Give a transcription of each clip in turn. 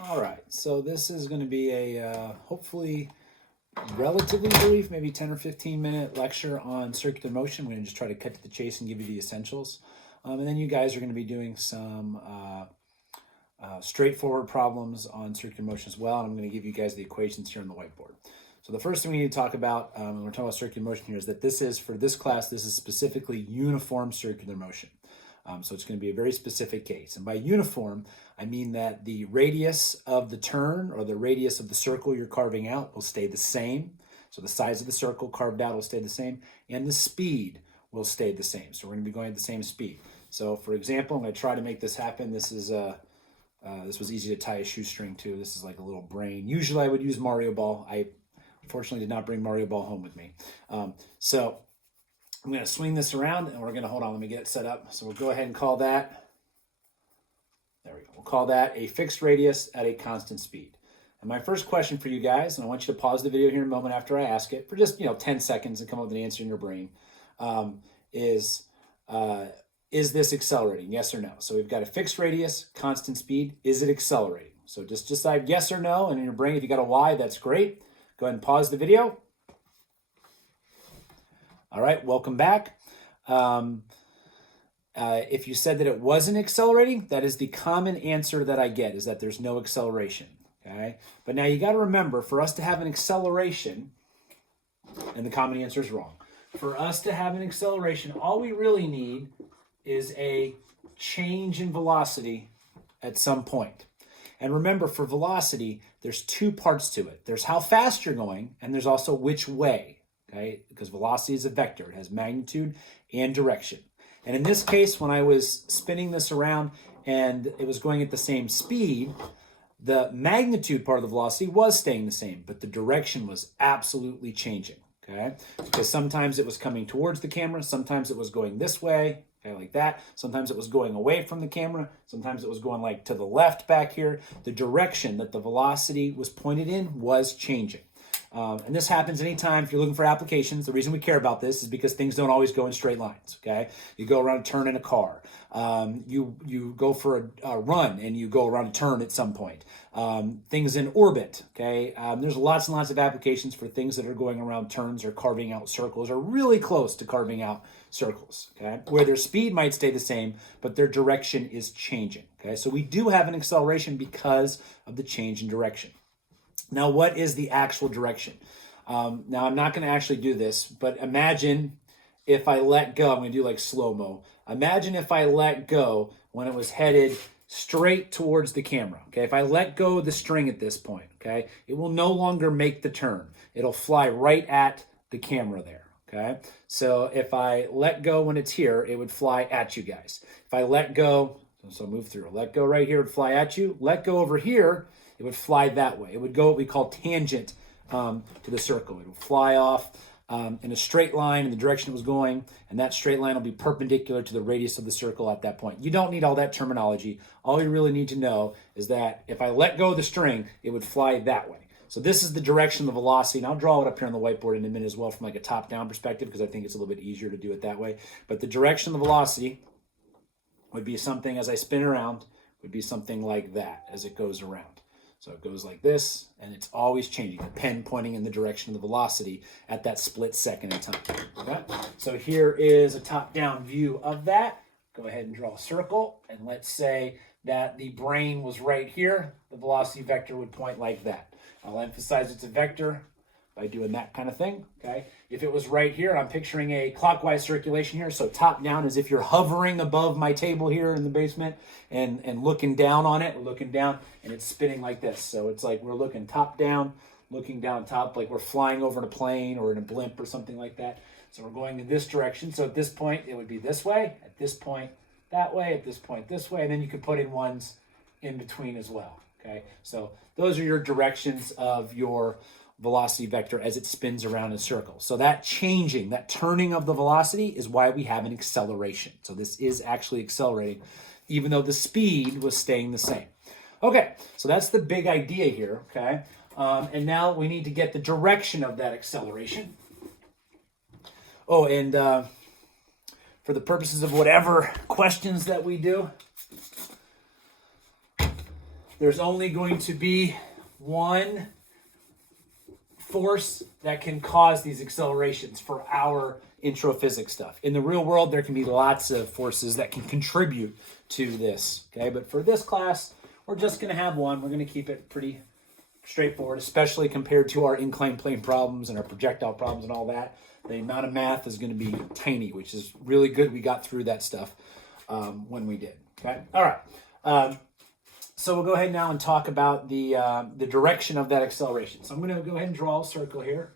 All right, so this is going to be a hopefully relatively brief, maybe 10 or 15 minute lecture on circular motion. We're going to just try to cut to the chase and give you the essentials. And then you guys are going to be doing some straightforward problems on circular motion as well. And I'm going to give you guys the equations here on the whiteboard. So the first thing we need to talk about when we're talking about circular motion here is that this is, for this class, this is specifically uniform circular motion. So it's going to be a very specific case. And by uniform, I mean that the radius of the turn or the radius of the circle you're carving out will stay the same. So the size of the circle carved out will stay the same, and the speed will stay the same. So we're going to be going at the same speed. So for example, I'm going to try to make this happen. This is this was easy to tie a shoestring to. This is like a little brain. Usually I would use Mario Ball. I unfortunately did not bring Mario Ball home with me. So I'm going to swing this around, and we're going to, hold on, let me get it set up. So we'll go ahead and call that, there we go. We'll call that a fixed radius at a constant speed. And my first question for you guys, and I want you to pause the video here in a moment after I ask it, for just 10 seconds and come up with an answer in your brain, is this accelerating, yes or no? So we've got a fixed radius, constant speed. Is it accelerating? So just decide yes or no, and in your brain, if you got a Y, that's great. Go ahead and pause the video. All right, welcome back. If you said that it wasn't accelerating, that is the common answer that I get, is that there's no acceleration, okay? But now you got to remember, for us to have an acceleration, and the common answer is wrong, for us to have an acceleration, all we really need is a change in velocity at some point. And remember, for velocity, there's two parts to it. There's how fast you're going, and there's also which way. Okay, because velocity is a vector. It has magnitude and direction. And in this case, when I was spinning this around and it was going at the same speed, the magnitude part of the velocity was staying the same, but the direction was absolutely changing. Okay, because sometimes it was coming towards the camera, sometimes it was going this way, okay, like that. Sometimes it was going away from the camera, sometimes it was going like to the left back here. The direction that the velocity was pointed in was changing. And this happens anytime if you're looking for applications. The reason we care about this is because things don't always go in straight lines, okay? You go around a turn in a car. You go for a run and you go around a turn at some point. Things in orbit, okay? There's lots and lots of applications for things that are going around turns or carving out circles or really close to carving out circles, okay? Where their speed might stay the same, but their direction is changing, okay? So we do have an acceleration because of the change in direction. Now, what is the actual direction? Now, I'm not going to actually do this, but imagine if I let go. I'm going to do like slow-mo. Imagine if I let go when it was headed straight towards the camera. Okay, if I let go of the string at this point, okay, it will no longer make the turn. It'll fly right at the camera there. Okay, so if I let go when it's here, it would fly at you guys. If I let go, so move through. Let go right here, it would fly at you. Let go over here, it would fly that way. It would go what we call tangent to the circle. It would fly off in a straight line in the direction it was going, and that straight line will be perpendicular to the radius of the circle at that point. You don't need all that terminology. All you really need to know is that if I let go of the string, it would fly that way. So this is the direction of the velocity, and I'll draw it up here on the whiteboard in a minute as well from like a top-down perspective because I think it's a little bit easier to do it that way. But the direction of the velocity would be something, as I spin around, would be something like that as it goes around. So it goes like this, and it's always changing. The pen pointing in the direction of the velocity at that split second in time. Okay? So here is a top-down view of that. Go ahead and draw a circle, and let's say that the brain was right here. The velocity vector would point like that. I'll emphasize it's a vector by doing that kind of thing, okay? If it was right here, I'm picturing a clockwise circulation here, so top down as if you're hovering above my table here in the basement and looking down on it, looking down, and it's spinning like this. So it's like we're looking top down, looking down top, like we're flying over in a plane or in a blimp or something like that. So we're going in this direction. So at this point, it would be this way, at this point, that way, at this point, this way, and then you could put in ones in between as well, okay? So those are your directions of your velocity vector as it spins around in a circle. So that changing, that turning of the velocity is why we have an acceleration. So this is actually accelerating, even though the speed was staying the same. Okay, so that's the big idea here, okay? And now we need to get the direction of that acceleration. Oh, and for the purposes of whatever questions that we do, there's only going to be one force that can cause these accelerations for our intro physics stuff. In the real world, there can be lots of forces that can contribute to this, okay? But for this class, we're just going to have one. We're going to keep it pretty straightforward, especially compared to our inclined plane problems and our projectile problems and all that. The amount of math is going to be tiny, which is really good. We got through that stuff when we did, okay? All right. So we'll go ahead now and talk about the direction of that acceleration. So I'm going to go ahead and draw a circle here.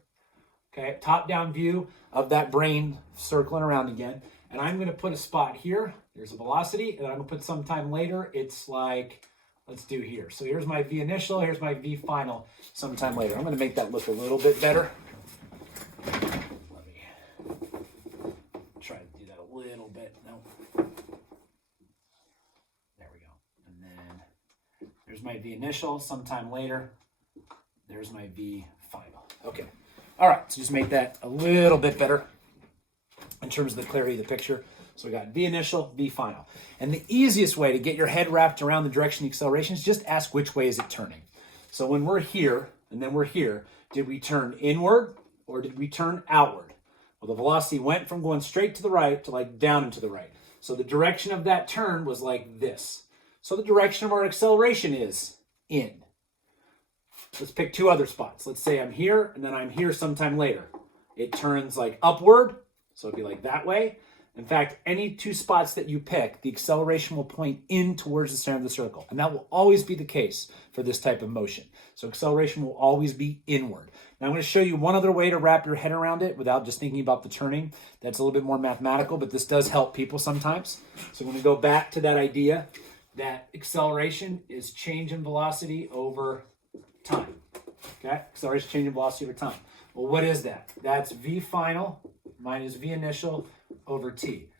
Okay, top-down view of that brain circling around again. And I'm going to put a spot here. There's a velocity. And I'm going to put sometime later. It's like, let's do here. So here's my V initial. Here's my V final sometime later. I'm going to make that look a little bit better. Let me try to do that a little bit. No. There we go. And then there's my V initial sometime later. There's my V final. Okay. All right, so just make that a little bit better in terms of the clarity of the picture. So we got V initial, V final. And the easiest way to get your head wrapped around the direction of the acceleration is just ask which way is it turning. So when we're here and then we're here, did we turn inward or did we turn outward? Well, the velocity went from going straight to the right to like down and to the right. So the direction of that turn was like this. So the direction of our acceleration is in. Let's pick two other spots. Let's say I'm here and then I'm here sometime later. It turns like upward, so it'd be like that way. In fact, any two spots that you pick, the acceleration will point in towards the center of the circle. And that will always be the case for this type of motion. So acceleration will always be inward. Now I'm going to show you one other way to wrap your head around it without just thinking about the turning. That's a little bit more mathematical, but this does help people sometimes. So I'm going to go back to that idea that acceleration is change in velocity over time. Okay, acceleration, change in velocity over time. Well, what is that? That's V final minus V initial over t.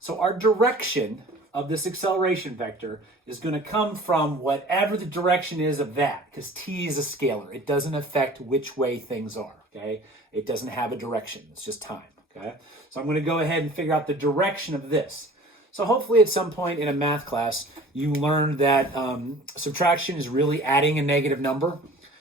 So our direction of this acceleration vector is going to come from whatever the direction is of that, because t is a scalar. It doesn't affect which way things are, okay? It doesn't have a direction. It's just time, okay? So I'm going to go ahead and figure out the direction of this. So hopefully at some point in a math class, you learned that subtraction is really adding a negative number.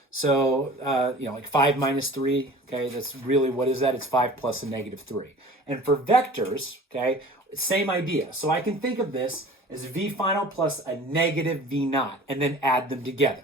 So, like 5 minus 3, okay, that's really, what is that? It's 5 plus a negative 3. And for vectors, okay, same idea. So I can think of this as V final plus a negative V naught, and then add them together.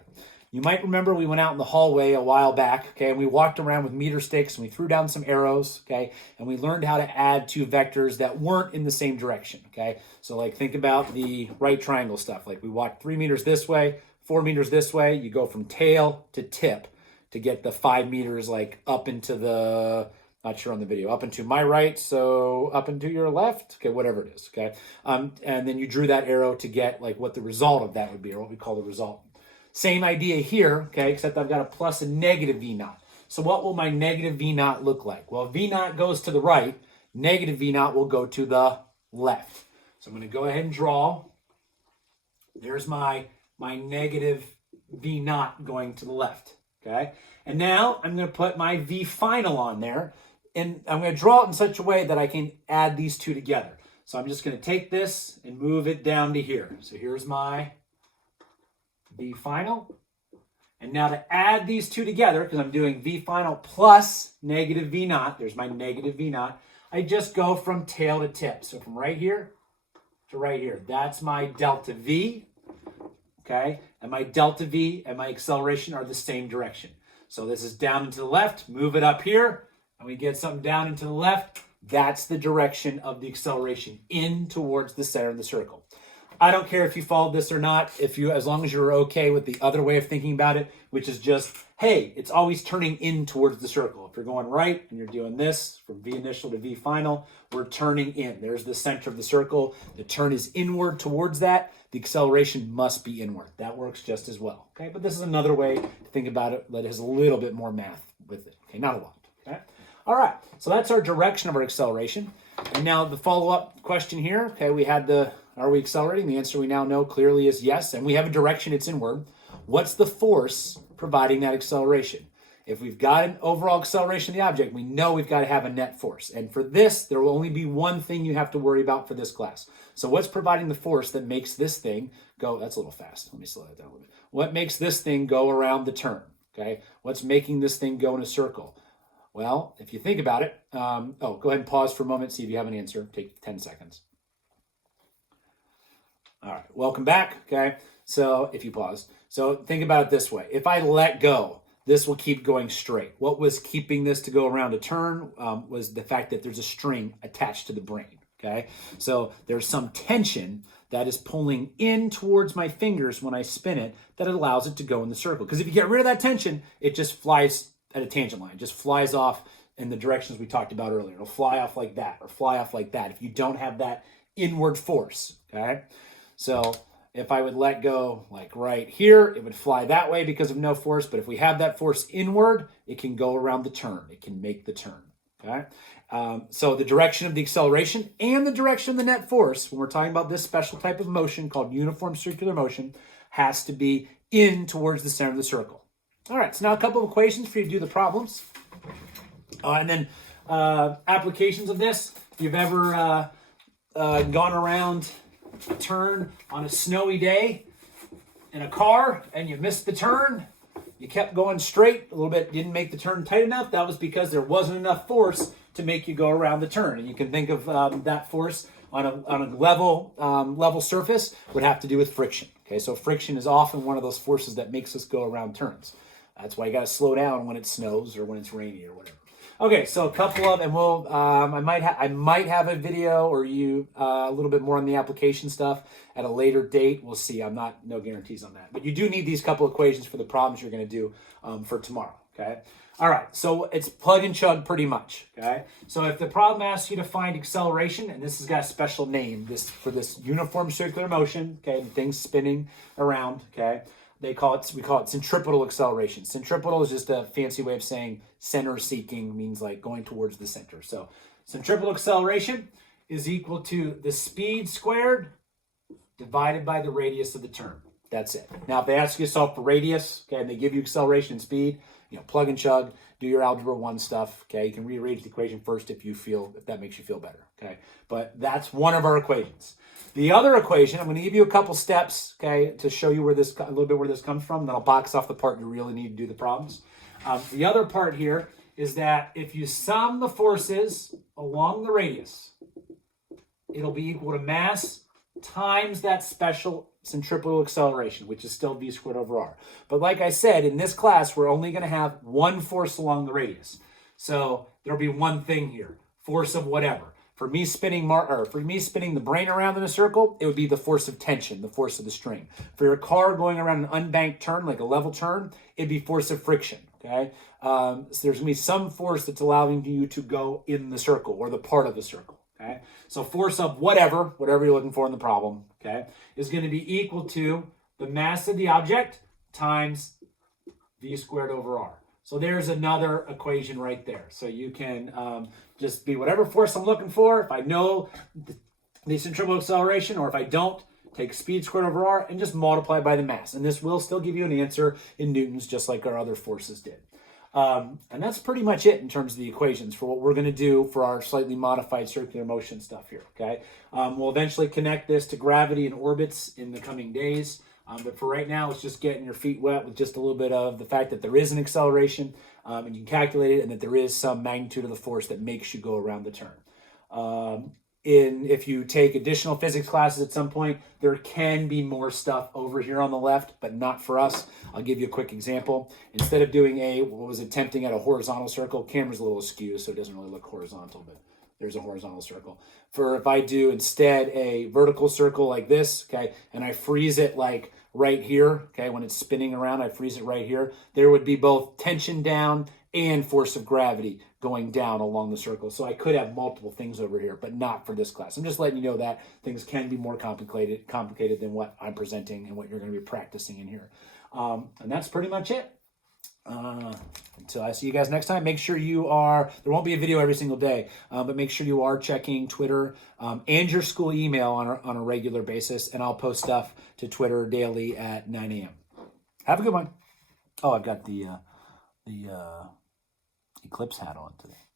You might remember we went out in the hallway a while back, okay, and we walked around with meter sticks and we threw down some arrows, okay, and we learned how to add two vectors that weren't in the same direction, okay? So like think about the right triangle stuff. Like we walked 3 meters this way, 4 meters this way. You go from tail to tip to get the 5 meters like up into the, not sure on the video, up into my right, so up into your left, okay, whatever it is, okay? And then you drew that arrow to get like what the result of that would be, or what we call the result. Same idea here, okay, except I've got a plus and negative V naught. So what will my negative V naught look like? Well, V naught goes to the right, negative V naught will go to the left. So I'm going to go ahead and draw. There's my negative V naught going to the left, okay? And now I'm going to put my V final on there, and I'm going to draw it in such a way that I can add these two together. So I'm just going to take this and move it down to here. So here's my V final. And now to add these two together, because I'm doing V final plus negative V naught, there's my negative V naught, I just go from tail to tip. So from right here to right here. That's my delta V, okay? And my delta V and my acceleration are the same direction. So this is down and to the left, move it up here, and we get something down and to the left. That's the direction of the acceleration, in towards the center of the circle. I don't care if you followed this or not, as long as you're okay with the other way of thinking about it, which is just, hey, it's always turning in towards the circle. If you're going right and you're doing this from V initial to V final, we're turning in. There's the center of the circle. The turn is inward towards that. The acceleration must be inward. That works just as well. Okay, but this is another way to think about it that has a little bit more math with it. Okay, not a lot. Okay, all right. So that's our direction of our acceleration. And now the follow-up question here. Okay, we had the, are we accelerating? The answer we now know clearly is yes, and we have a direction, it's inward. What's the force providing that acceleration? if we've got an overall acceleration of the object, we know we've got to have a net force. And for this, there will only be one thing you have to worry about for this class. So what's providing the force that makes this thing go? That's a little fast. Let me slow that down a little bit. What makes this thing go around the turn? Okay. What's making this thing go in a circle? Well, if you think about it, go ahead and pause for a moment, see if you have an answer. Take 10 seconds. All right, welcome back. Okay, so if you pause, so think about it this way. If I let go, this will keep going straight. What was keeping this to go around a turn was the fact that there's a string attached to the brain. Okay, so there's some tension that is pulling in towards my fingers when I spin it that allows it to go in the circle. Because if you get rid of that tension, it just flies at a tangent line, just flies off in the directions we talked about earlier. It'll fly off like that or fly off like that if you don't have that inward force, okay? So if I would let go like right here, it would fly that way because of no force. But if we have that force inward, it can go around the turn. It can make the turn, okay? So the direction of the acceleration and the direction of the net force, when we're talking about this special type of motion called uniform circular motion, has to be in towards the center of the circle. All right, so now a couple of equations for you to do the problems. And then applications of this. If you've ever gone around a turn on a snowy day in a car and you missed the turn, you kept going straight a little bit, didn't make the turn tight enough, that was because there wasn't enough force to make you go around the turn. And you can think of that force on a level surface would have to do with friction. Okay, so friction is often one of those forces that makes us go around turns. That's why you got to slow down when it snows or when it's rainy or whatever. Okay, so a couple of, and we'll, I might have a video or a little bit more on the application stuff at a later date. We'll see. No guarantees on that. But you do need these couple equations for the problems you're going to do for tomorrow. Okay. All right. So it's plug and chug pretty much. Okay. So if the problem asks you to find acceleration, and this has got a special name, for this uniform circular motion. Okay, the thing's spinning around. Okay. We call it centripetal acceleration. Centripetal is just a fancy way of saying center seeking, means like going towards the center. So centripetal acceleration is equal to the speed squared divided by the radius of the turn. That's it. Now, if they ask you to solve for radius, okay, and they give you acceleration and speed, plug and chug, do your algebra 1 stuff, okay? You can rearrange the equation first if that makes you feel better, okay? But that's one of our equations. The other equation, I'm going to give you a couple steps, okay, to show you a little bit where this comes from. Then I'll box off the part you really need to do the problems. The other part here is that if you sum the forces along the radius, it'll be equal to mass times that special centripetal acceleration, which is still v squared over r. But like I said, in this class, we're only going to have one force along the radius. So there'll be one thing here, force of whatever. For me spinning the brain around in a circle, it would be the force of tension, the force of the string. For your car going around an unbanked turn, like a level turn, it'd be force of friction, okay? So there's going to be some force that's allowing you to go in the circle or the part of the circle, okay? So force of whatever you're looking for in the problem, okay, is going to be equal to the mass of the object times v squared over r. So there's another equation right there. So you can just be whatever force I'm looking for. If I know the centripetal acceleration, or if I don't, take speed squared over r and just multiply by the mass. And this will still give you an answer in newtons, just like our other forces did. And that's pretty much it in terms of the equations for what we're going to do for our slightly modified circular motion stuff here, okay? We'll eventually connect this to gravity and orbits in the coming days. But for right now, it's just getting your feet wet with just a little bit of the fact that there is an acceleration and you can calculate it, and that there is some magnitude of the force that makes you go around the turn. If you take additional physics classes at some point, there can be more stuff over here on the left, but not for us. I'll give you a quick example. Instead of doing attempting at a horizontal circle, camera's a little askew, so it doesn't really look horizontal, but there's a horizontal circle. If I do instead a vertical circle like this, okay, and I freeze it like right here, okay, when it's spinning around, I freeze it right here, there would be both tension down and force of gravity going down along the circle. So I could have multiple things over here, but not for this class. I'm just letting you know that things can be more complicated than what I'm presenting and what you're going to be practicing in here. And that's pretty much it. Until I see you guys next time, make sure there won't be a video every single day, but make sure you are checking Twitter and your school email on a regular basis, and I'll post stuff to Twitter daily at 9 a.m. Have a good one. Oh, I've got the the Eclipse hat on today.